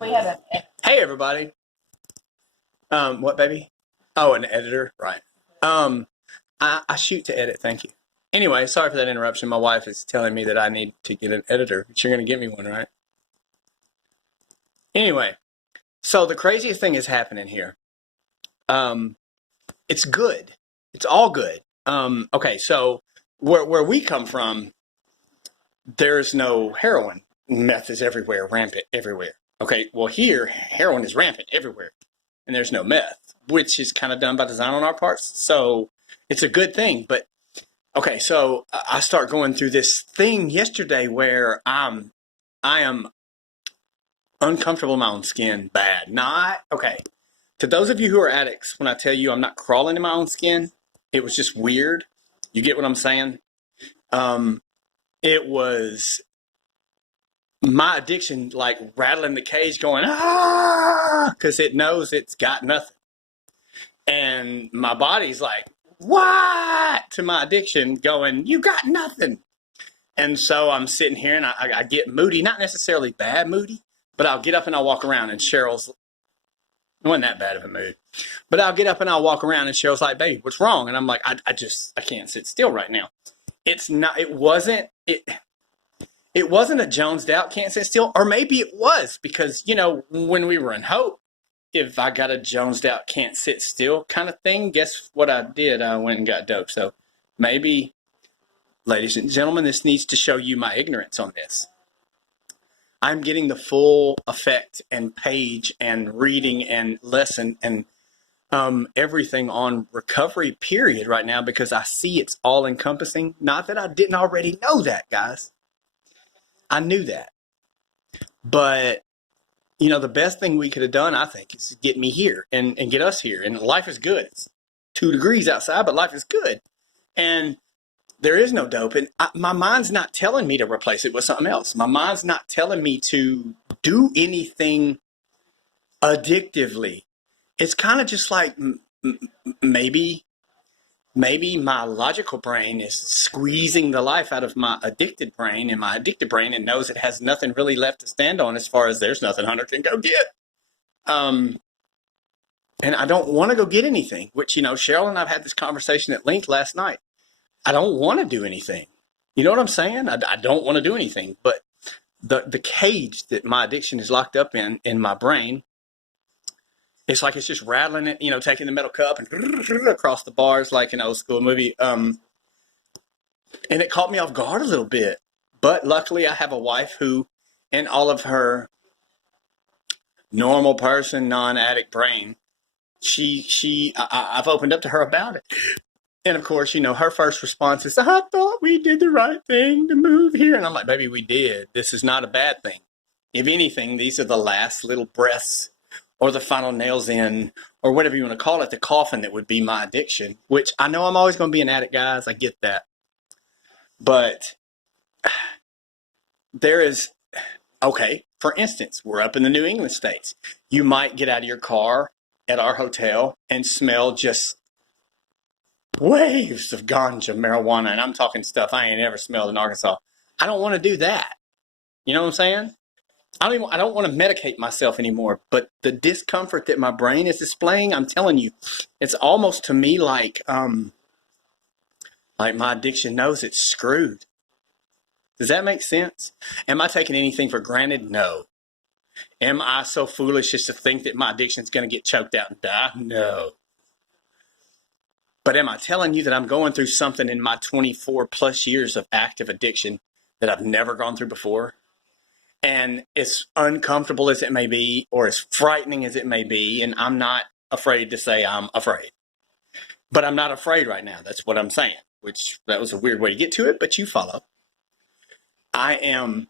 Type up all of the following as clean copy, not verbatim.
We have a Hey, everybody. What, baby? Oh, an editor, right? Um, I shoot to edit. Thank you. Anyway, sorry for that interruption. My wife is telling me that I need to get an editor. But you're going to get me one, right? Anyway, so the craziest thing is happening here. Um, it's good. It's all good. Okay, so where we come from, there's no heroin. Meth is everywhere, rampant everywhere. Okay, well here heroin is rampant everywhere, and there's no meth, which is kind of done by design on our parts. So it's a good thing. But okay, so I start going through this thing yesterday where I am uncomfortable in my own skin, bad. Not okay. To those of you who are addicts, when I tell you I'm not crawling in my own skin, it was just weird. You get what I'm saying? Um, it was my addiction like rattling the cage going because it knows it's got nothing, and my body's like what to my addiction going you got nothing. And so I'm sitting here and I get moody, not necessarily bad moody, but I'll get up and I'll walk around and Cheryl's, it wasn't that bad of a mood, but I'll get up and I'll walk around and Cheryl's like, baby, what's wrong? And I'm like, I can't sit still right now. It's not, it wasn't a Jonesed out can't sit still, or maybe it was because, when we were in Hope, if I got a Jonesed out can't sit still kind of thing, guess what I did? I went and got dope. So maybe, ladies and gentlemen, this needs to show you my ignorance on this. I'm getting the full effect and page and reading and lesson and everything on recovery period right now because I see it's all encompassing. Not that I didn't already know that, guys. I knew that. But, the best thing we could have done, I think, is get me here and get us here. And life is good. It's 2 degrees outside, but life is good. And there is no dope. And my mind's not telling me to replace it with something else. My mind's not telling me to do anything addictively. It's kind of just like maybe my logical brain is squeezing the life out of my addicted brain, and my addicted brain and knows it has nothing really left to stand on as far as there's nothing Hunter can go get. Um, and I don't want to go get anything, which, Cheryl and I've had this conversation at length last night. I don't want to do anything. You know what I'm saying? I don't want to do anything, but the cage that my addiction is locked up in my brain, it's like it's just rattling it, taking the metal cup and across the bars like an old school movie. And it caught me off guard a little bit. But luckily, I have a wife who, in all of her normal person, non-addict brain, I've opened up to her about it. And of course, her first response is, I thought we did the right thing to move here. And I'm like, baby, we did. This is not a bad thing. If anything, these are the last little breaths or the final nails in, or whatever you want to call it, the coffin that would be my addiction, which I know I'm always going to be an addict, guys. I get that. But there is, okay, for instance, we're up in the New England states. You might get out of your car at our hotel and smell just waves of ganja, marijuana, and I'm talking stuff I ain't ever smelled in Arkansas. I don't want to do that. You know what I'm saying? I don't want to medicate myself anymore, but the discomfort that my brain is displaying, I'm telling you, it's almost to me like my addiction knows it's screwed. Does that make sense? Am I taking anything for granted? No. Am I so foolish as to think that my addiction is going to get choked out and die? No. But am I telling you that I'm going through something in my 24 plus years of active addiction that I've never gone through before? And as uncomfortable as it may be, or as frightening as it may be, and I'm not afraid to say I'm afraid. But I'm not afraid right now. That's what I'm saying, which that was a weird way to get to it, but you follow. I am,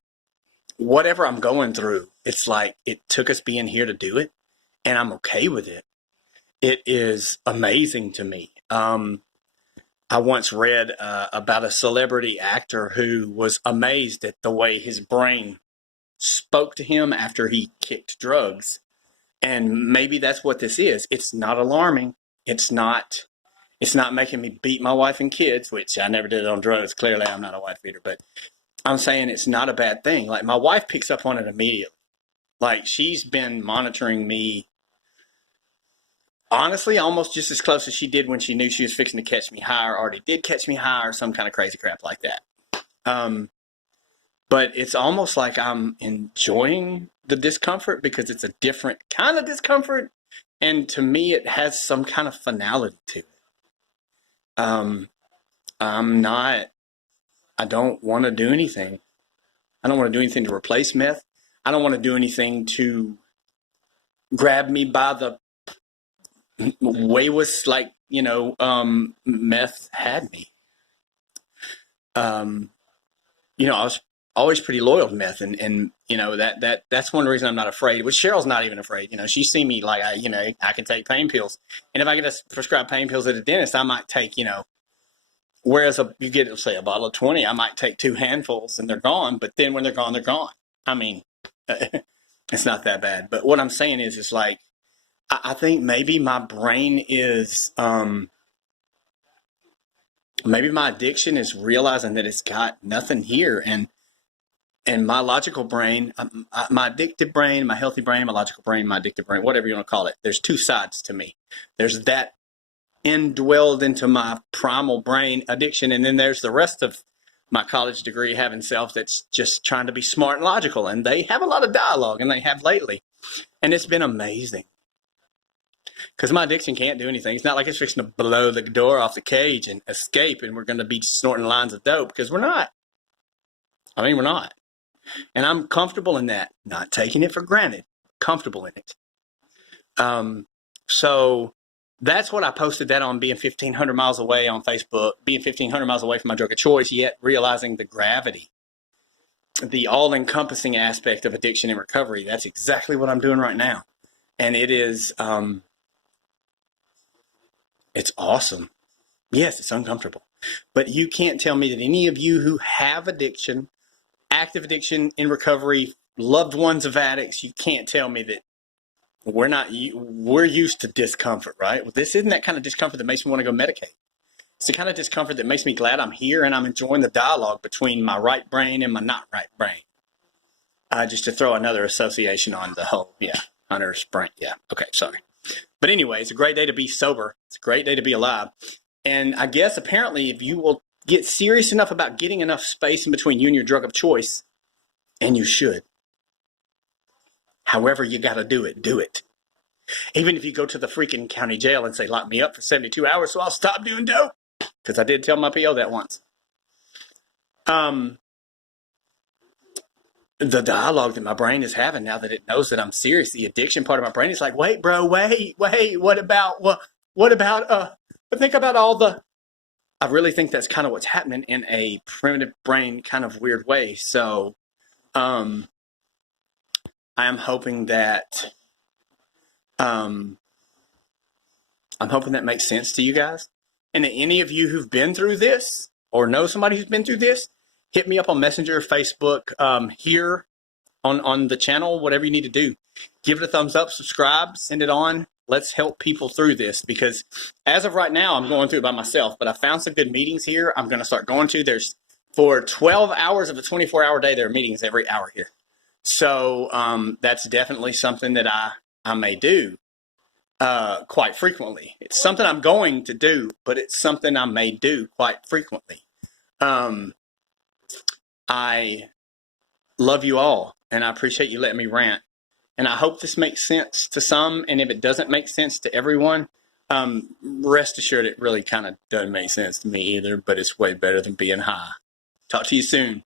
whatever I'm going through, it's like it took us being here to do it, and I'm okay with it. It is amazing to me. I once read about a celebrity actor who was amazed at the way his brain spoke to him after he kicked drugs. And maybe that's what this is. It's not alarming. It's not making me beat my wife and kids, which I never did on drugs. Clearly, I'm not a wife beater, but I'm saying it's not a bad thing. Like my wife picks up on it immediately. Like, she's been monitoring me, honestly, almost just as close as she did when she knew she was fixing to catch me high, or already did catch me high, or some kind of crazy crap like that. Um, but it's almost like I'm enjoying the discomfort because it's a different kind of discomfort. And to me, it has some kind of finality to it. Um, I'm not, I don't want to do anything. I don't want to do anything to replace meth. I don't want to do anything to grab me by the wayward, like, meth had me. Um, I was always pretty loyal to meth, and that's one reason I'm not afraid. Which Cheryl's not even afraid. She's seen me like I can take pain pills, and if I get to prescribe pain pills at a dentist, I might take whereas you get say a bottle of 20, I might take 2 handfuls and they're gone. But then when they're gone, they're gone. I mean, it's not that bad. But what I'm saying is, it's like I think maybe my brain is maybe my addiction is realizing that it's got nothing here, and my logical brain, my addicted brain, my healthy brain, my logical brain, my addicted brain, whatever you want to call it. There's 2 sides to me. There's that indwelled into my primal brain addiction, and then there's the rest of my college degree having self that's just trying to be smart and logical, and they have a lot of dialogue, and they have lately, and it's been amazing because my addiction can't do anything. It's not like it's fixing to blow the door off the cage and escape, and we're going to be snorting lines of dope, because we're not. We're not. And I'm comfortable in that, not taking it for granted, comfortable in it. So that's what I posted that on, being 1,500 miles away on Facebook, being 1,500 miles away from my drug of choice, yet realizing the gravity, the all-encompassing aspect of addiction and recovery. That's exactly what I'm doing right now. And it is, it's awesome. Yes, it's uncomfortable. But you can't tell me that any of you who have addiction, active addiction in recovery, loved ones of addicts, you can't tell me that we're used to discomfort, right? Well, this isn't that kind of discomfort that makes me want to go medicate. It's the kind of discomfort that makes me glad I'm here and I'm enjoying the dialogue between my right brain and my not right brain. Just to throw another association on the whole, Hunter's brain. Yeah, okay, sorry. But anyway, it's a great day to be sober. It's a great day to be alive. And I guess apparently if you will get serious enough about getting enough space in between you and your drug of choice, and you should, however you got to do it, do it. Even if you go to the freaking county jail and say, lock me up for 72 hours so I'll stop doing dope. Because I did tell my PO that once. The dialogue that my brain is having now that it knows that I'm serious, the addiction part of my brain is like, wait, bro, wait, what about, think about all the, I really think that's kind of what's happening in a primitive brain kind of weird way. So, I am hoping that, I'm hoping that makes sense to you guys. And that any of you who've been through this or know somebody who's been through this, hit me up on Messenger, Facebook, here on the channel, whatever you need to do. Give it a thumbs up, subscribe, send it on. Let's help people through this, because as of right now, I'm going through it by myself, but I found some good meetings here. I'm going to start going to. There's, for 12 hours of a 24-hour day, there are meetings every hour here. So that's definitely something that I may do quite frequently. It's something I'm going to do, but it's something I may do quite frequently. I love you all, and I appreciate you letting me rant. And I hope this makes sense to some, and if it doesn't make sense to everyone, rest assured it really kind of doesn't make sense to me either, but it's way better than being high. Talk to you soon.